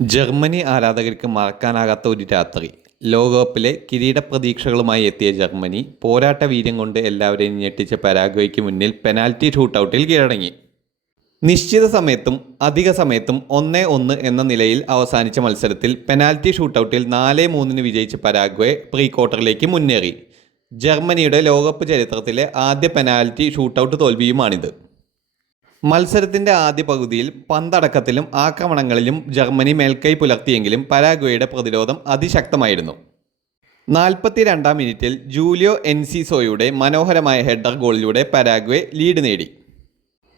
Germany ആരാധകർക്ക് മറക്കാനാകാത്ത ഒരു രാത്രി. ലോകകപ്പിലെ കിരീട പ്രതീക്ഷകളുമായി എത്തിയ ജർമ്മനി പോരാട്ട വീര്യം കൊണ്ട് എല്ലാവരെയും ഞെട്ടിച്ച പരാഗ്വേയ്ക്ക് മുന്നിൽ പെനാൽറ്റി ഷൂട്ടൗട്ടിൽ കീഴടങ്ങി. നിശ്ചിത സമയത്തും അധിക സമയത്തും 1-1 എന്ന നിലയിൽ അവസാനിച്ച മത്സരത്തിൽ പെനാൽറ്റി ഷൂട്ടൗട്ടിൽ 4-3 വിജയിച്ച പരാഗ്വേ പ്രീ ക്വാർട്ടറിലേക്ക് മുന്നേറി. ജർമ്മനിയുടെ ലോകകപ്പ് ചരിത്രത്തിലെ ആദ്യ പെനാൽറ്റി ഷൂട്ടൗട്ട് തോൽവിയുമാണിത്. മത്സരത്തിൻ്റെ ആദ്യ പകുതിയിൽ പന്തടക്കത്തിലും ആക്രമണങ്ങളിലും ജർമ്മനി മേൽക്കൈ പുലർത്തിയെങ്കിലും പരാഗ്വേയുടെ പ്രതിരോധം അതിശക്തമായിരുന്നു. 42-ാം മിനിറ്റിൽ ജൂലിയോ എൻസിസോയുടെ മനോഹരമായ ഹെഡർ ഗോളിലൂടെ പരാഗ്വേ ലീഡ് നേടി.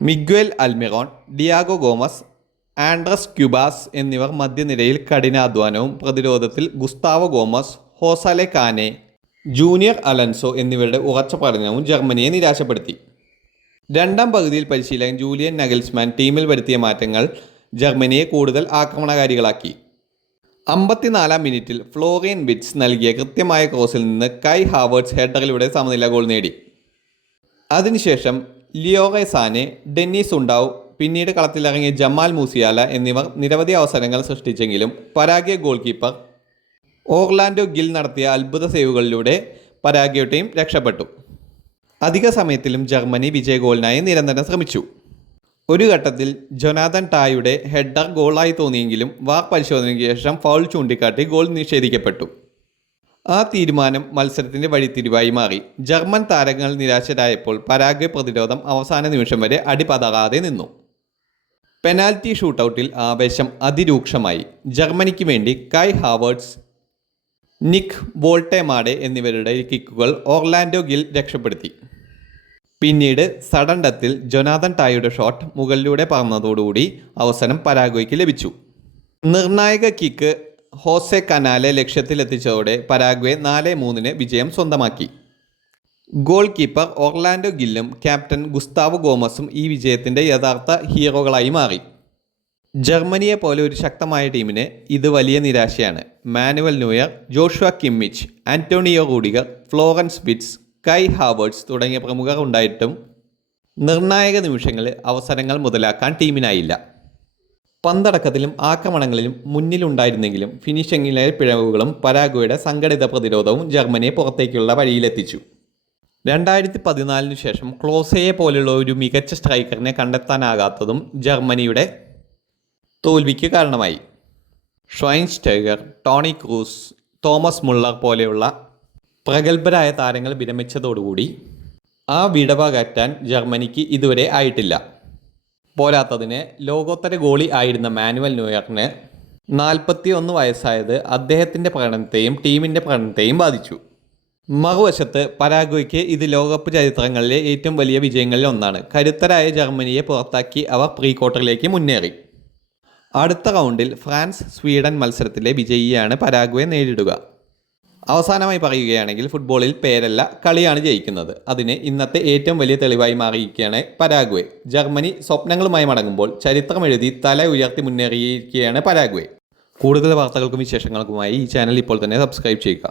Miguel Almiron, Diego Gomez, Andres Cubas എന്നിവർ മധ്യനിരയിൽ കഠിനാധ്വാനവും പ്രതിരോധത്തിൽ ഗുസ്താവോ ഗോമസ്, ഹോസാലെ കാനെ, ജൂനിയർ അലൻസോ എന്നിവരുടെ ഉറച്ച പ്രകടനവും ജർമ്മനിയെ നിരാശപ്പെടുത്തി. രണ്ടാം പകുതിയിൽ പരിശീലകൻ ജൂലിയൻ നഗൽസ്മാൻ ടീമിൽ വരുത്തിയ മാറ്റങ്ങൾ ജർമ്മനിയെ കൂടുതൽ ആക്രമണകാരികളാക്കി. 54-ാം മിനിറ്റിൽ ഫ്ലോറിയൻ വിറ്റ്സ് നൽകിയ കൃത്യമായ ക്രോസിൽ നിന്ന് കൈ ഹാവേർട്സ് ഹെഡറിലൂടെ സമനില ഗോൾ നേടി. അതിനുശേഷം ലിയോറെ സാനെ, ഡെന്നിസ് ഉണ്ടാവ്, പിന്നീട് കളത്തിലിറങ്ങിയ ജമാൽ മൂസിയാല എന്നിവർ നിരവധി അവസരങ്ങൾ സൃഷ്ടിച്ചെങ്കിലും Paraguay goalkeeper Orlando Gil നടത്തിയ അത്ഭുത സേവുകളിലൂടെ പരാഗ്വേ ടീം രക്ഷപ്പെട്ടു. അധിക സമയത്തിലും ജർമ്മനി വിജയ ഗോളിനായി നിരന്തരം ശ്രമിച്ചു. ഒരു ഘട്ടത്തിൽ ജൊനാഥൻ ടായുടെ ഹെഡർ ഗോളായി തോന്നിയെങ്കിലും വാർ പരിശോധനയ്ക്ക് ശേഷം ഫൗൾ ചൂണ്ടിക്കാട്ടി ഗോൾ നിഷേധിക്കപ്പെട്ടു. ആ തീരുമാനം മത്സരത്തിൻ്റെ വഴിത്തിരിവായി മാറി. ജർമ്മൻ താരങ്ങൾ നിരാശരായപ്പോൾ പരാഗ്വേ പ്രതിരോധം അവസാന നിമിഷം വരെ അടിപതറാതെ നിന്നു. പെനാൽറ്റി ഷൂട്ടൗട്ടിൽ ആവേശം അതിരൂക്ഷമായി. ജർമ്മനിക്ക് വേണ്ടി കൈ ഹാവേർട്സ്, നിക് വോൾട്ടേമാഡെ എന്നിവരുടെ കിക്കുകൾ ഓർലാൻഡോ ഗിൽ രക്ഷപ്പെടുത്തി. പിന്നീട് സഡൻ ഡെത്തിൽ ജൊനാഥൻ ടായുടെ ഷോട്ട് മുകളിലൂടെ പറന്നതോടുകൂടി അവസരം പരാഗ്വേയ്ക്ക് ലഭിച്ചു. നിർണായക കിക്ക് ഹോസെ കനാലെ ലക്ഷ്യത്തിലെത്തിച്ചതോടെ പരാഗ്വേ 4-3 വിജയം സ്വന്തമാക്കി. ഗോൾ കീപ്പർ ഓർലാൻഡോ ഗില്ലും ക്യാപ്റ്റൻ ഗുസ്താവോ ഗോമസും ഈ വിജയത്തിൻ്റെ യഥാർത്ഥ ഹീറോകളായി മാറി. ജർമ്മനിയെ പോലെ ഒരു ശക്തമായ ടീമിന് ഇത് വലിയ നിരാശയാണ്. Manuel Neuer, Joshua Kimmich, Antonio Rudiger, Florence Wirtz, Kai Havertz തുടങ്ങിയ പ്രമുഖർ ഉണ്ടായിട്ടും നിർണായക നിമിഷങ്ങളിൽ അവസരങ്ങൾ മുതലാക്കാൻ ടീമിനായില്ല. പന്തടക്കത്തിലും ആക്രമണങ്ങളിലും മുന്നിലുണ്ടായിരുന്നെങ്കിലും ഫിനിഷിങ്ങിലെ പിഴവുകളും പരാഗ്വേയുടെ സംഘടിത പ്രതിരോധവും ജർമ്മനിയെ പുറത്തേക്കുള്ള വഴിയിലെത്തിച്ചു. 2014 ശേഷം ക്ലോസയെ പോലുള്ള ഒരു മികച്ച സ്ട്രൈക്കറിനെ കണ്ടെത്താനാകാത്തതും ജർമ്മനിയുടെ തോൽവിക്ക് കാരണമായി. ഷ്വൈൻസ്റ്റൈഗർ, ടോണി ക്രൂസ്, തോമസ് മുള്ളർ പോലെയുള്ള പ്രഗത്ഭരായ താരങ്ങൾ വിരമിച്ചതോടുകൂടി ആ വിടവകറ്റാൻ ജർമ്മനിക്ക് ഇതുവരെ ആയിട്ടില്ല. പോരാത്തതിന് ലോകോത്തര ഗോളി ആയിരുന്ന മാനുവൽ നോയറിന് 41 വയസ്സായത് അദ്ദേഹത്തിൻ്റെ പ്രകടനത്തെയും ടീമിൻ്റെ പ്രകടനത്തെയും ബാധിച്ചു. മറുവശത്ത് പരാഗ്വേയ്ക്ക് ഇത് ലോകകപ്പ് ചരിത്രങ്ങളിലെ ഏറ്റവും വലിയ വിജയങ്ങളിൽ ഒന്നാണ്. കരുത്തരായ ജർമ്മനിയെ പുറത്താക്കി അവർ പ്രീ ക്വാർട്ടറിലേക്ക് മുന്നേറി. അടുത്ത റൗണ്ടിൽ ഫ്രാൻസ് സ്വീഡൻ മത്സരത്തിലെ വിജയിയാണ് പരാഗ്വേ നേരിടുക. അവസാനമായി പറയുകയാണെങ്കിൽ ഫുട്ബോളിൽ പേരല്ല കളിയാണ് ജയിക്കുന്നത്. അതിന് ഇന്നത്തെ ഏറ്റവും വലിയ തെളിവായി മാറിയിരിക്കുകയാണ് പരാഗ്വേ. ജർമ്മനി സ്വപ്നങ്ങളുമായി മടങ്ങുമ്പോൾ ചരിത്രം എഴുതി തല ഉയർത്തി മുന്നേറിയിരിക്കുകയാണ് പരാഗ്വേ. കൂടുതൽ വാർത്തകൾക്കും വിശേഷങ്ങൾക്കുമായി ഈ ചാനൽ ഇപ്പോൾ തന്നെ സബ്സ്ക്രൈബ് ചെയ്യുക.